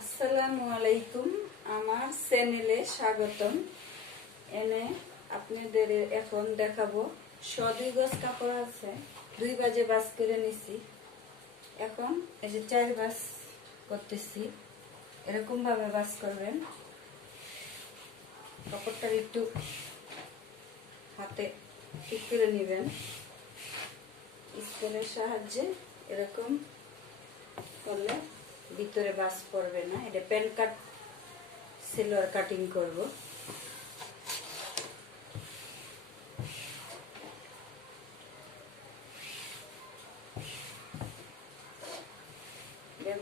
আসসালামু আলাইকুম, আমার চ্যানেলে স্বাগতম। এনে আপনাদের এখন দেখাবো 2 গজ কাপড় আছে, 2 বাজে বাস করে নিছি। এখন এই যে 4 বাস করতেছি, এরকম ভাবে বাস করবেন। কাপড়টা একটু হাতে ঠিক করে নেবেন, স্কেলের সাহায্যে এরকম করলে ভিতরে বাস পড়বে না। এটা প্যান্ট কাট সিলোয়ার কাটিং করব।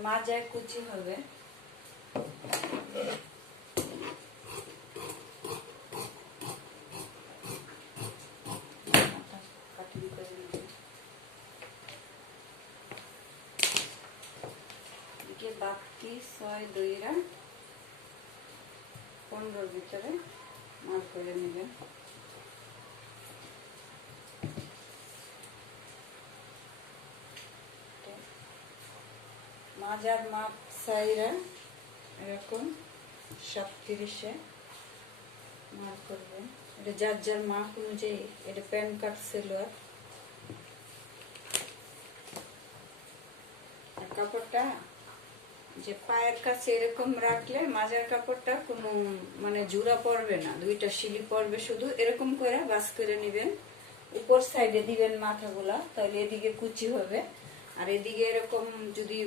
মাজায় কুচি হবে, কাটিং করে নেব। এদিকে বাকি 6 2 15 ভিতরে মাপ করে নেবেন। মাজার মাপ সাইরা এরকম 37-এ মাপ করবেন। এটা যার যার মাপ অনুযায়ী, এটা প্যান্ট কাট সিলোয়ার। আর কাপড়টা যে পায়ের কাছে এরকম রাখলে মাজার কাপড়টা কোনো মানে জোড়া পড়বে না, 2টা শিলি পড়বে শুধু। এরকম করে বাস করে নেবেন, উপর সাইডে দিবেন মাথাগুলা, তাহলে এদিকে কুচি হবে। আর এদিকে এরকম যদি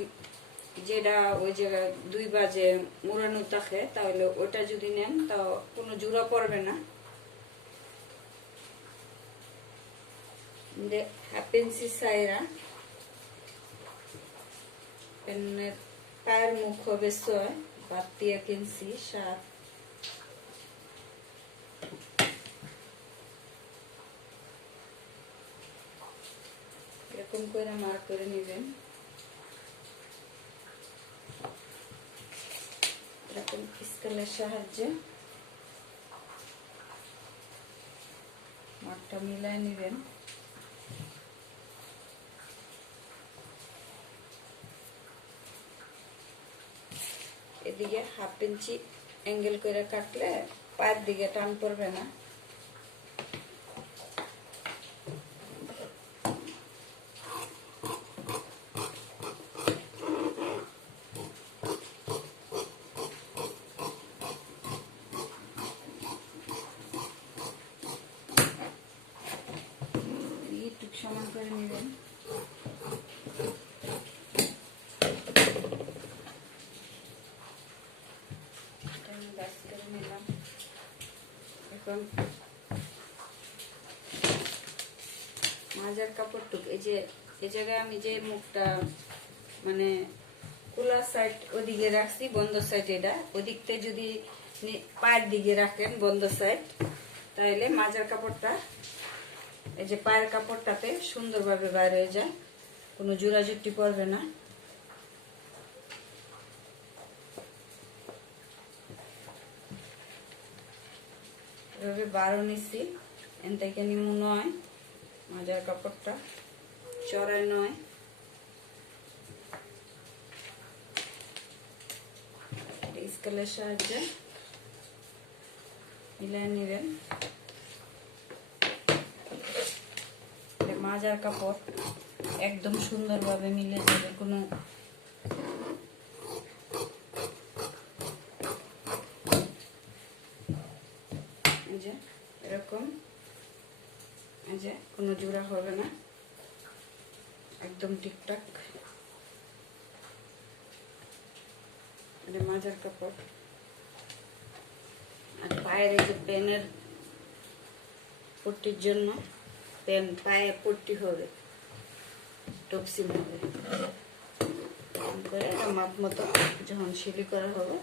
যেটা ওই জায়গায় 2 বাজে মুড়ানো থাকে, তাহলে ওটা যদি নেন তাও কোনো জোড়া পড়বে না। হাফ ইঞ্চি সাইরা পায়ের মুখ হবে 6, বাড়তি 1 ইঞ্চি 7। এরকম করে মার্ক করে নেবেন। এরকম স্কেলের সাহায্যে মাপটা মিলাই নেবেন। এদিকে হাফ ইঞ্চি অ্যাঙ্গেল করে কাটলে পায়ের দিকে টান পড়বে না। একটু সমান করে নেবেন। এখন মাজার কাপড়টুক এই যে এই জায়গায় আমি যে মুখটা মানে খোলা সাইড ওদিকে রাখছি, বন্ধ সাইড এটা, ওদিকতে যদি পায়ের দিকে রাখেন বন্ধ সাইড, তাহলে মাজার কাপড়টা এই যে পায়ের কাপড়টাতে সুন্দরভাবে বাইরে হয়ে যায়, কোনো জোড়াজুটি পড়বে না। এভাবে 12 নিচ্ছি, এন থেকে নিমু 9, মাজার কাপড়টা চড়ায় 9। স্কেলের সাহায্যে মিলিয়ে নেবেন। মাজার কাপড় একদম সুন্দরভাবে মিলে যাবে, কোনো এরকম কোনো জোড়া হবে না, একদম ঠিকঠাক। এটা মাজার কাপড়। আর পায়ের এই যে প্যানের পট্টির জন্য পায়ে পট্টি হবে, টপসিল হবে করে মাপ মতো যখন সিলি করা হবে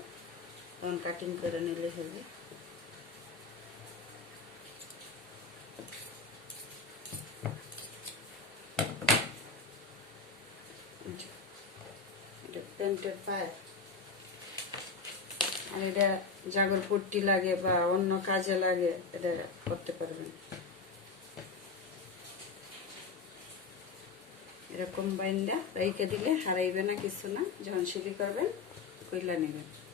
তখন কাটিং করে নিলে হবে। এটা প্যান্টের পায়ে। আর এটা জাগর পট্টি লাগে বা অন্য কাজে লাগে, এটা করতে পারবেন। এরকম বাইন্দা রেখে দিলে হারাইবে না, কিছু না। যখন সিলি করবেন কইলা নেবেন।